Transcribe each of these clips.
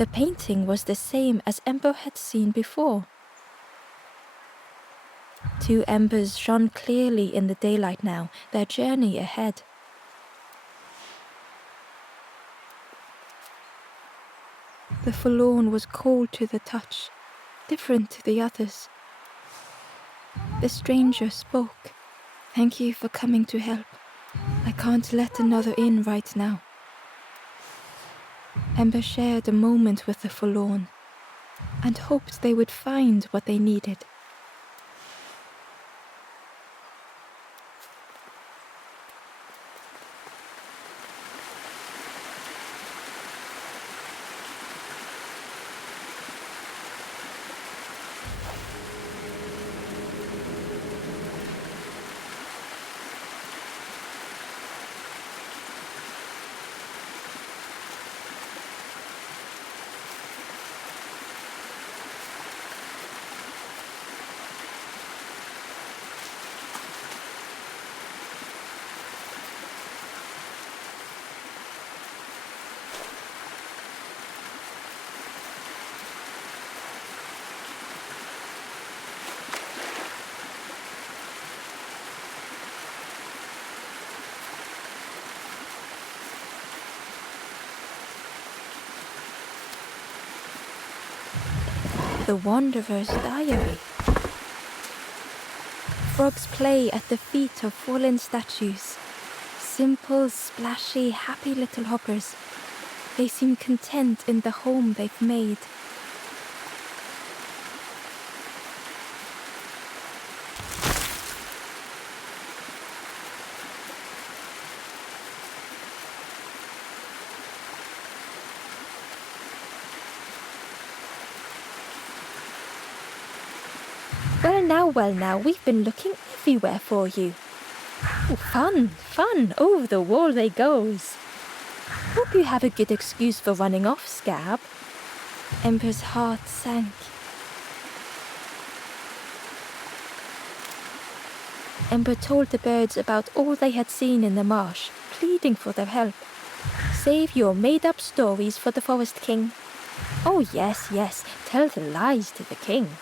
The painting was the same as Ember had seen before. Two embers shone clearly in the daylight now, their journey ahead. The forlorn was cold to the touch, different to the others. The stranger spoke. "Thank you for coming to help. I can't let another in right now." Ember shared a moment with the forlorn and hoped they would find what they needed. The Wanderer's Diary. Frogs play at the feet of fallen statues. Simple, splashy, happy little hoppers. They seem content in the home they've made. Well now, we've been looking everywhere for you. Oh, fun, over the wall they goes. Hope you have a good excuse for running off, Scab. Ember's heart sank. Ember told the birds about all they had seen in the marsh, pleading for their help. Save your made-up stories for the Forest King. Oh yes, tell the lies to the king.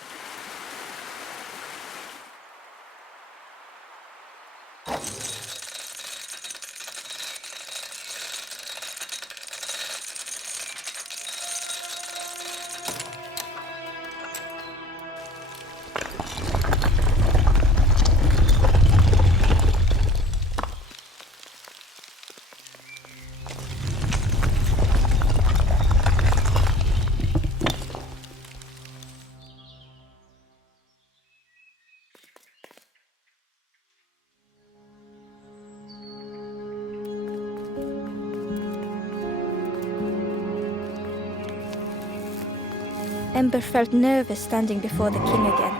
Ember felt nervous standing before the king again.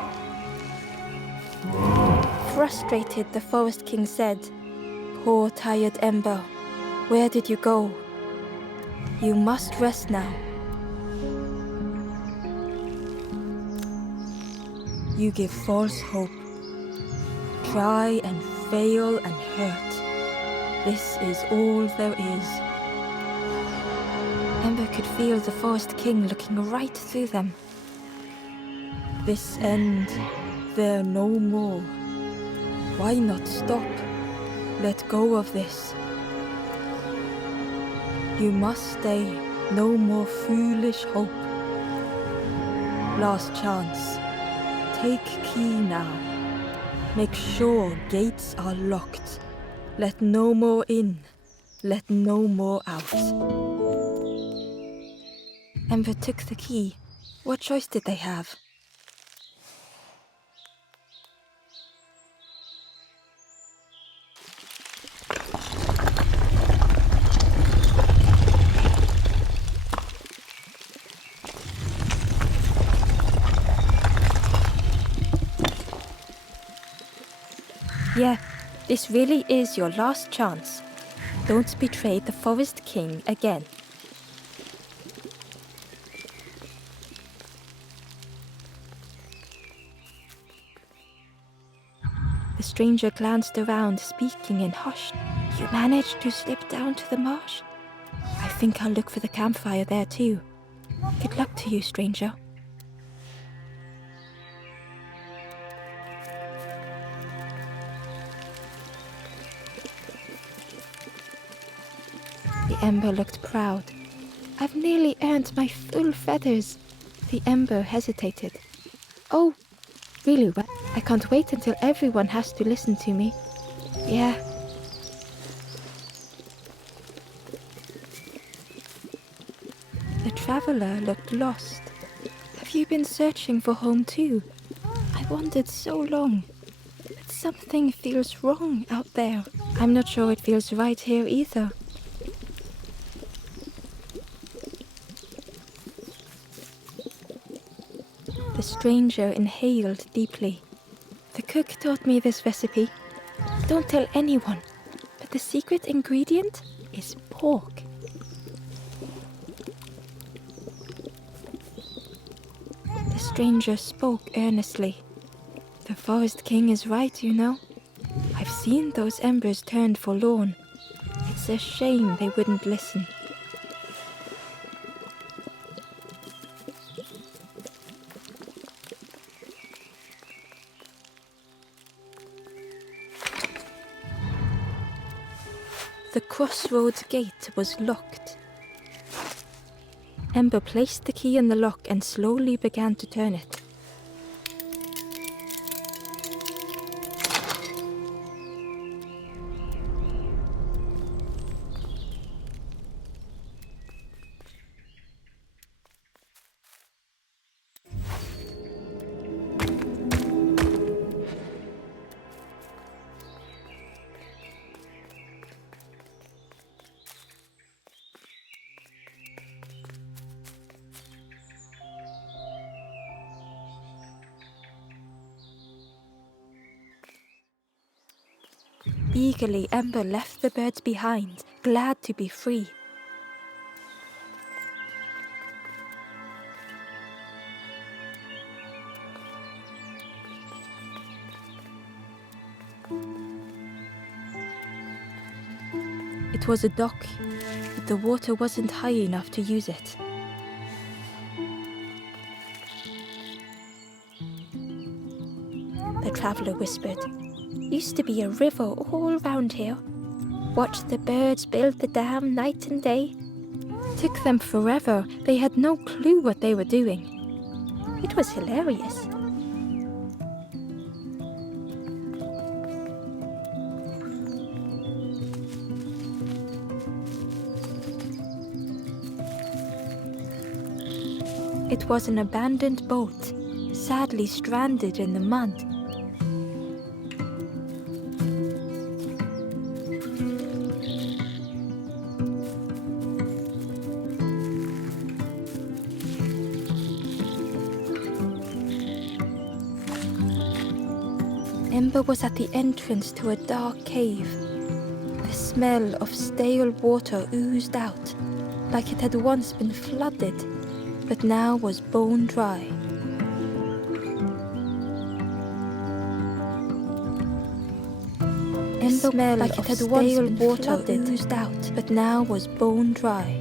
Frustrated, the Forest King said, "Poor tired Ember, where did you go? You must rest now. You give false hope. Try and fail and hurt. This is all there is." Ember could feel the Forest King looking right through them. This end, there no more. Why not stop? Let go of this. You must stay, no more foolish hope. Last chance. Take key now. Make sure gates are locked. Let no more in. Let no more out. Ember took the key. What choice did they have? Yeah, this really is your last chance. Don't betray the Forest King again. The stranger glanced around, speaking in hushed. "You managed to slip down to the marsh? I think I'll look for the campfire there too." Good luck to you, stranger. The ember looked proud. I've nearly earned my full feathers. The ember hesitated. Oh, really well. I can't wait until everyone has to listen to me. Yeah. The traveler looked lost. Have you been searching for home too? I wandered so long, but something feels wrong out there. I'm not sure it feels right here either. The stranger inhaled deeply. The cook taught me this recipe. Don't tell anyone, but the secret ingredient is pork. The stranger spoke earnestly. The Forest King is right, you know. I've seen those embers turned forlorn. It's a shame they wouldn't listen. The crossroads gate was locked. Ember placed the key in the lock and slowly began to turn it. Eagerly, Ember left the birds behind, glad to be free. It was a dock, but the water wasn't high enough to use it. The traveler whispered, "Used to be a river all round here. Watched the birds build the dam night and day. Took them forever. They had no clue what they were doing. It was hilarious." It was an abandoned boat, sadly stranded in the mud. Ember was at the entrance to a dark cave. The smell of stale water oozed out, like it had once been flooded, but now was bone dry. Ember smelled like it had once been water oozed out, but now was bone dry.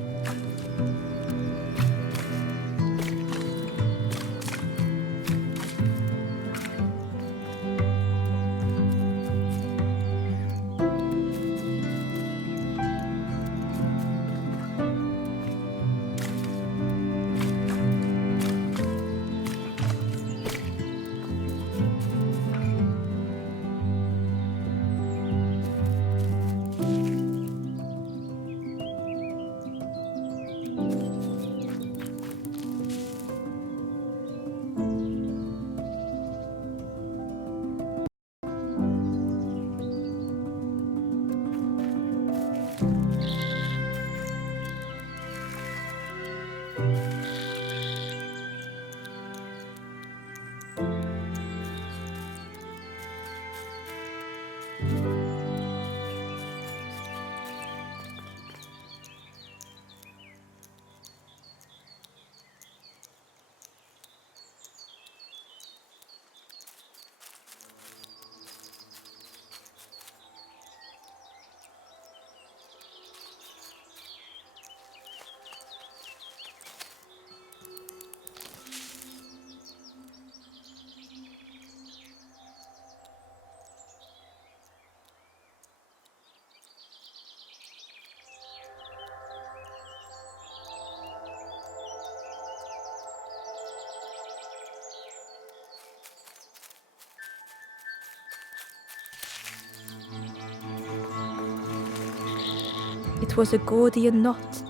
It was a Gordian knot,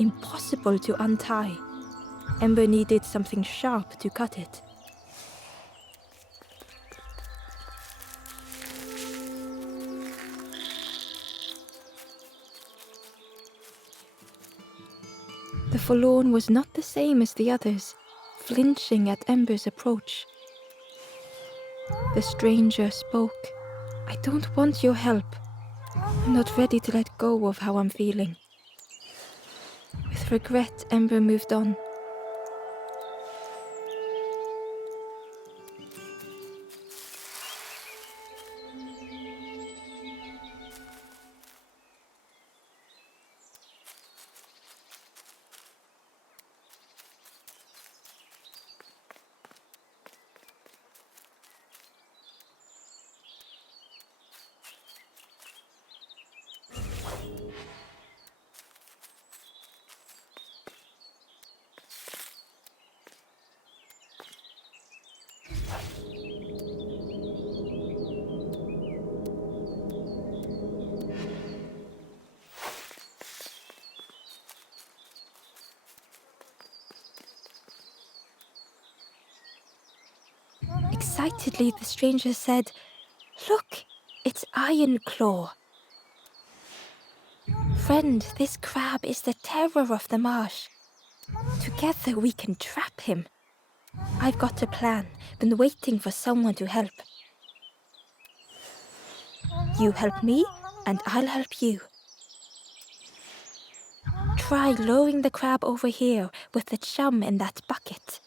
impossible to untie. Ember needed something sharp to cut it. The forlorn was not the same as the others, flinching at Ember's approach. The stranger spoke. "I don't want your help. I'm not ready to let go of how I'm feeling." With regret, Ember moved on. Excitedly, the stranger said, "Look, it's Iron Claw. Friend, this crab is the terror of the marsh. Together we can trap him. I've got a plan, been waiting for someone to help. You help me, and I'll help you. Try lowering the crab over here with the chum in that bucket."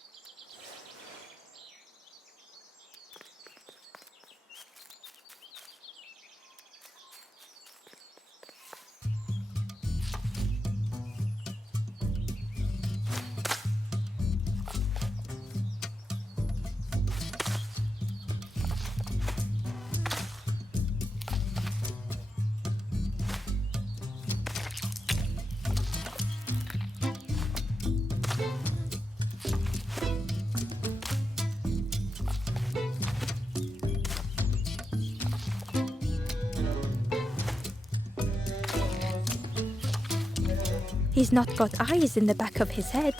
He's not got eyes in the back of his head.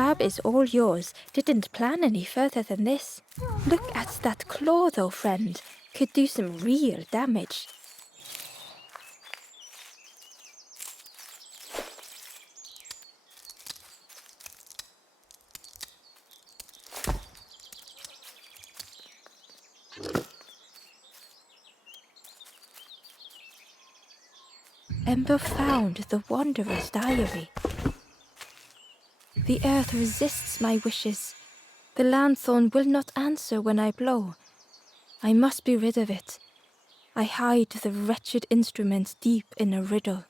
crab is all yours. Didn't plan any further than this. Look at that claw though, friend. Could do some real damage. Ember found the Wanderer's diary. The earth resists my wishes. The lanthorn will not answer when I blow. I must be rid of it. I hide the wretched instrument deep in a riddle.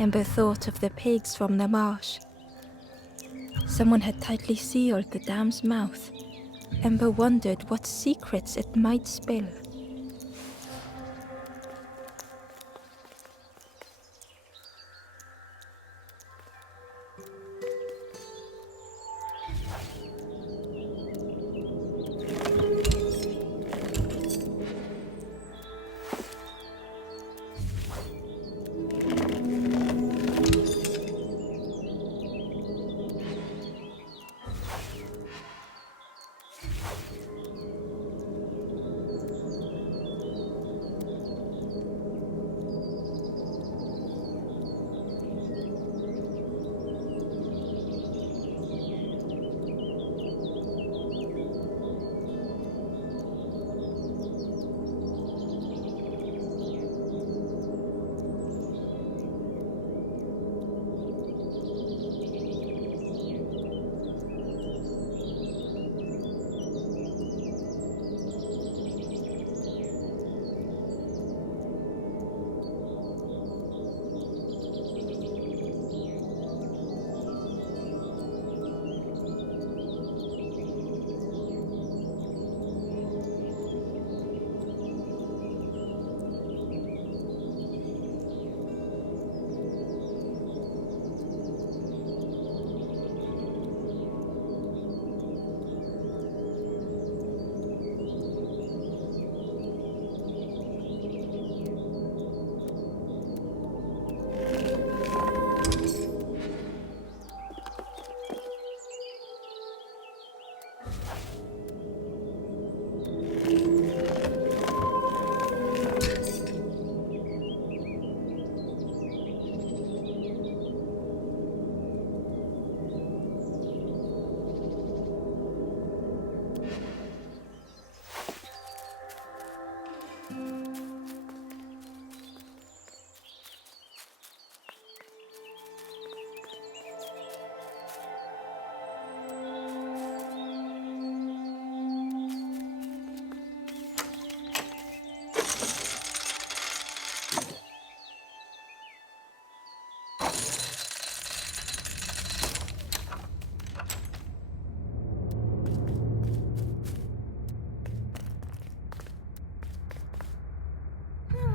Ember thought of the pigs from the marsh. Someone had tightly sealed the dam's mouth. Ember wondered what secrets it might spill.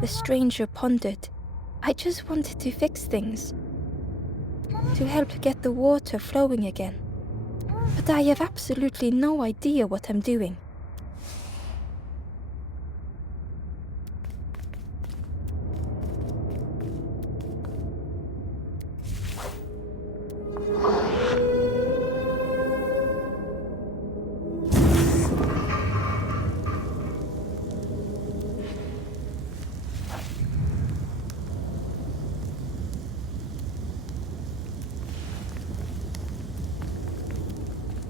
The stranger pondered. I just wanted to fix things. To help get the water flowing again. But I have absolutely no idea what I'm doing.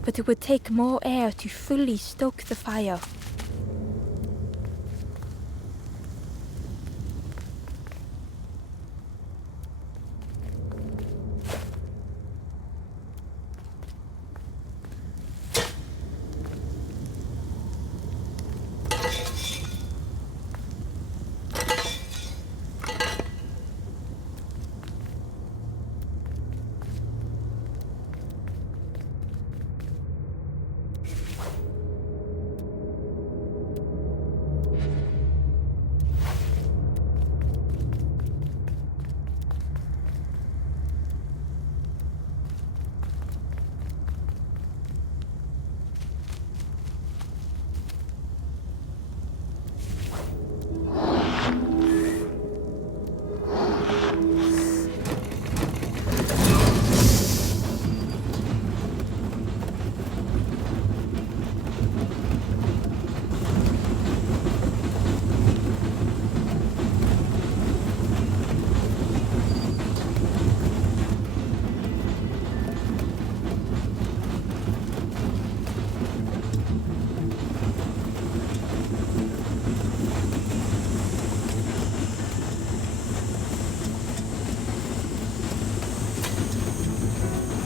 But it would take more air to fully stoke the fire.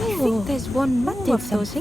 I think there's one more of those.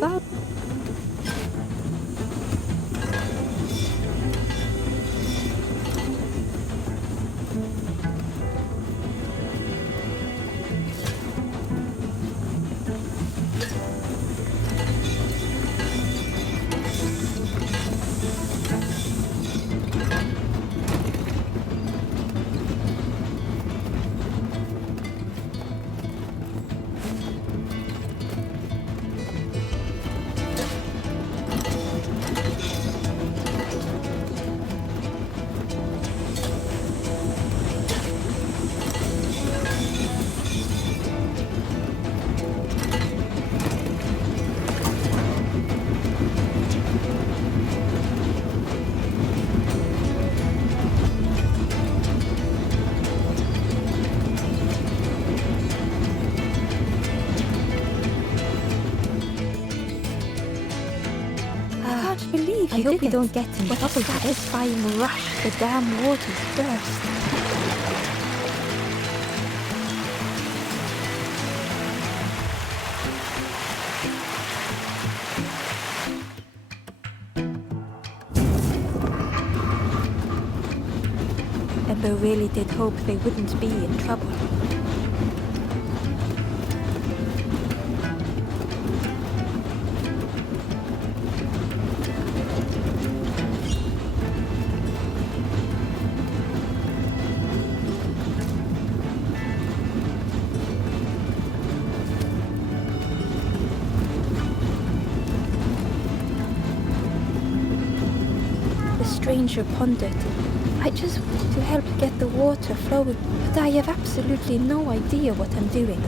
I hope we don't get in trouble. Satisfying rush, the damn waters burst. Ember really did hope they wouldn't be in trouble. The stranger pondered. I just want to help get the water flowing, but I have absolutely no idea what I'm doing.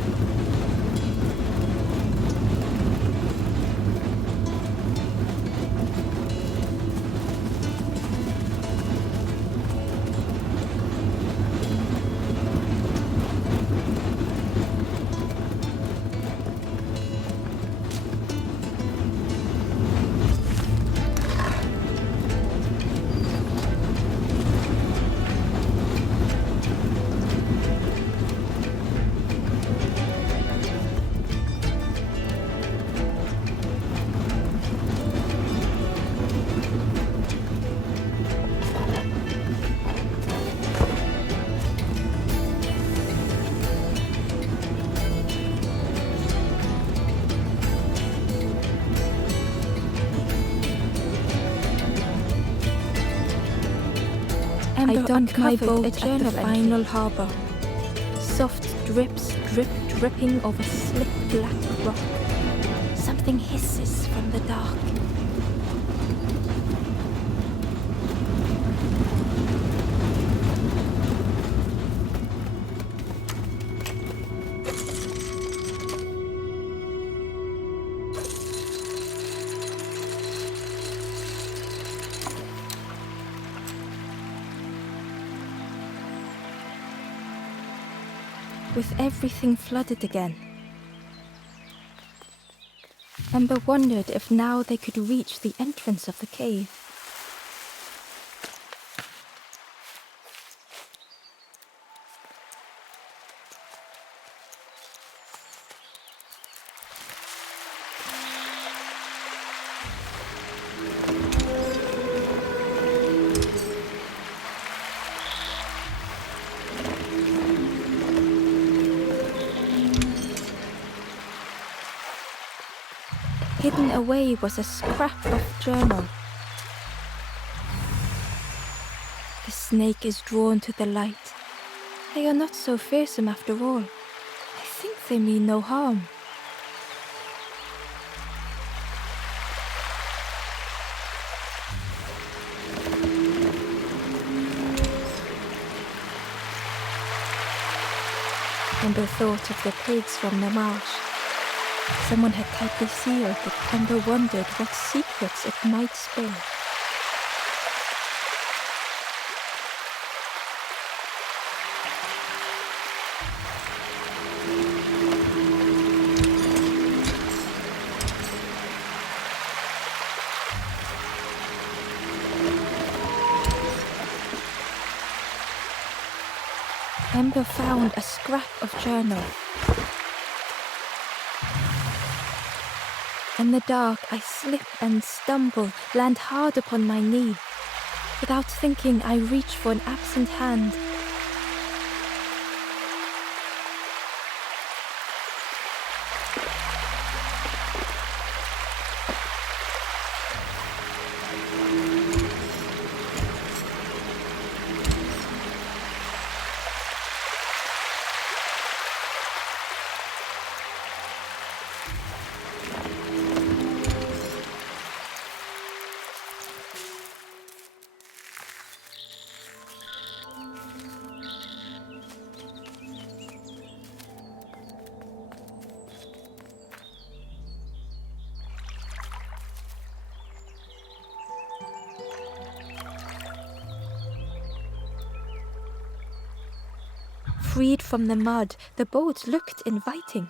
Ember dumped my boat at the final harbour. Soft drips dripping over slick black rock. Something hisses from the dark. With everything flooded again, Ember wondered if now they could reach the entrance of the cave. Hidden away was a scrap of journal. The snake is drawn to the light. They are not so fearsome after all. I think they mean no harm. Ember thought of the pigs from the marsh. Someone had tightly sealed it. Ember wondered what secrets it might spill. Ember found a scrap of journal. In the dark, I slip and stumble, land hard upon my knee. Without thinking, I reach for an absent hand. Freed from the mud, the boat looked inviting.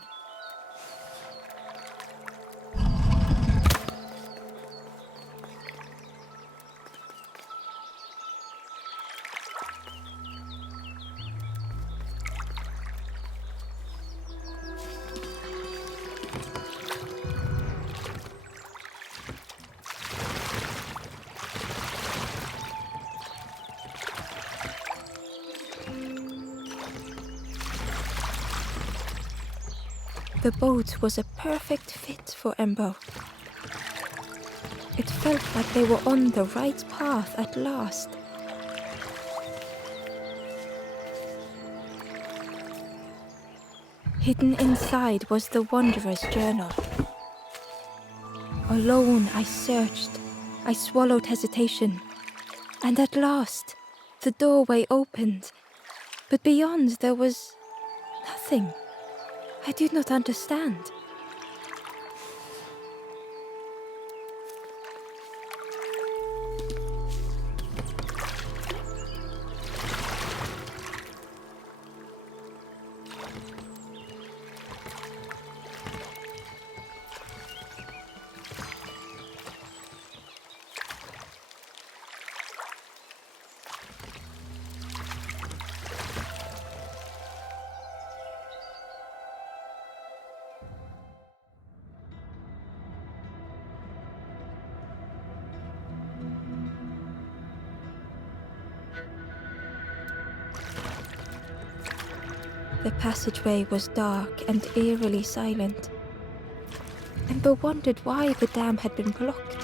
The boat was a perfect fit for Ember. It felt like they were on the right path at last. Hidden inside was the Wanderer's journal. Alone I searched. I swallowed hesitation. And at last, the doorway opened. But beyond there was nothing. I did not understand. The passageway was dark and eerily silent. Ember wondered why the dam had been blocked.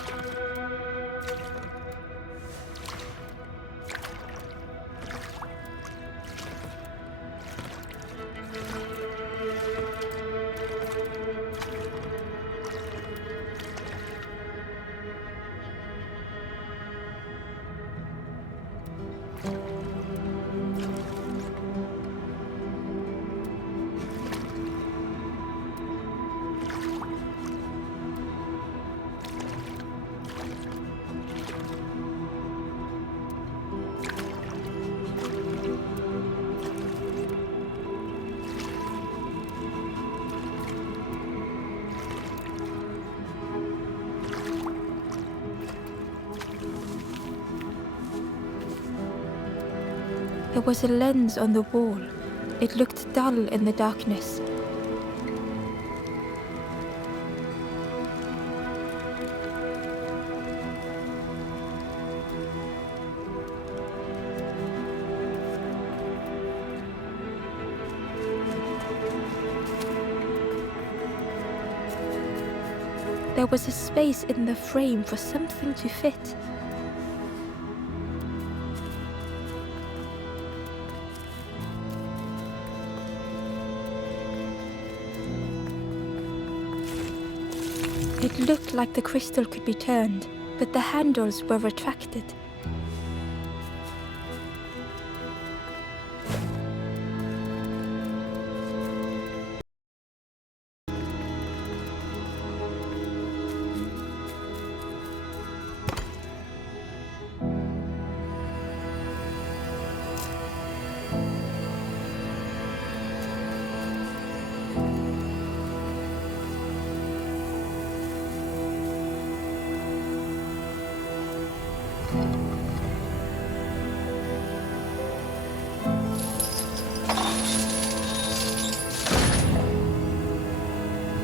There was a lens on the wall. It looked dull in the darkness. There was a space in the frame for something to fit. It looked like the crystal could be turned, but the handles were retracted.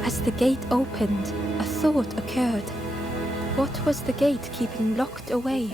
As the gate opened, a thought occurred. What was the gate keeping locked away?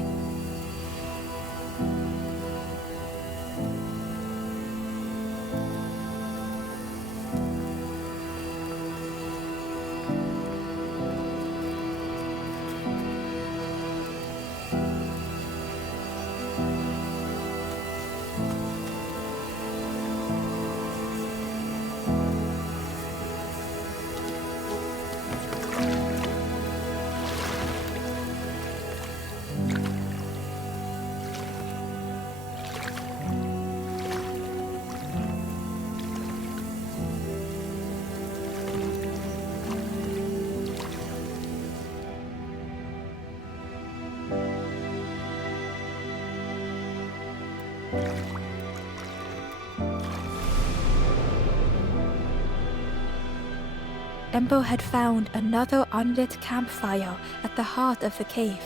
Ember had found another unlit campfire at the heart of the cave.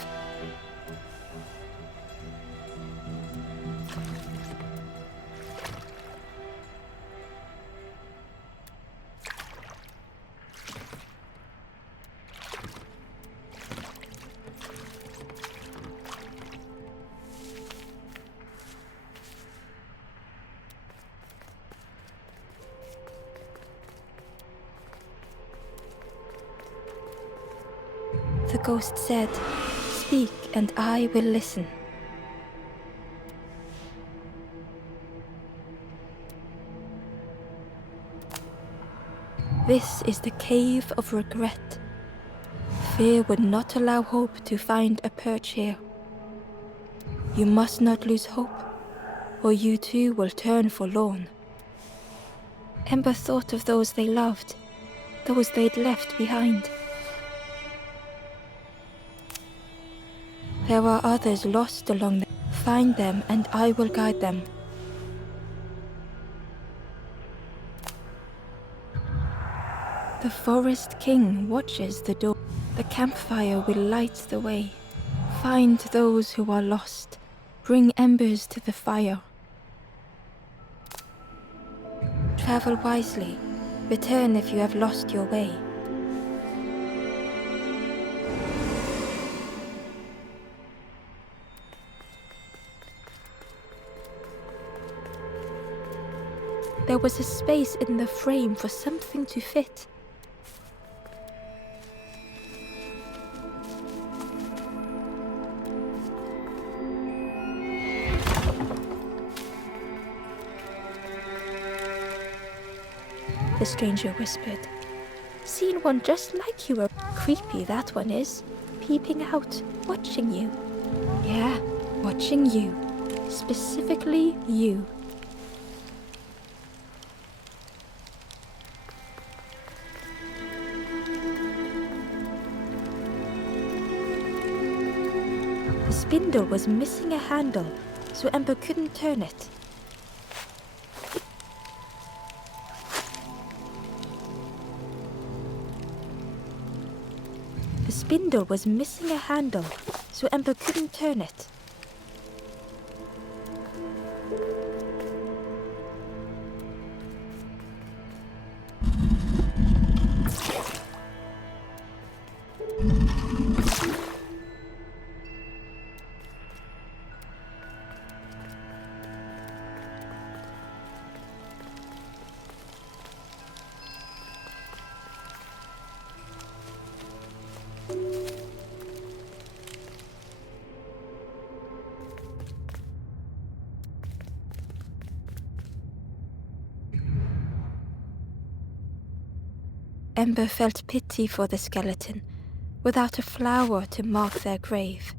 The ghost said, "Speak and I will listen." This is the cave of regret. Fear would not allow hope to find a perch here. You must not lose hope, or you too will turn forlorn. Ember thought of those they loved, those they'd left behind. There are others lost along the way. Find them and I will guide them. The Forest King watches the door. The campfire will light the way. Find those who are lost. Bring embers to the fire. Travel wisely. Return if you have lost your way. There was a space in the frame for something to fit. The stranger whispered. Seen one just like you. Creepy that one is. Peeping out, watching you. Yeah, watching you. Specifically you. The spindle was missing a handle, so Ember couldn't turn it. The spindle was missing a handle, so Ember couldn't turn it. Ember felt pity for the skeleton, without a flower to mark their grave.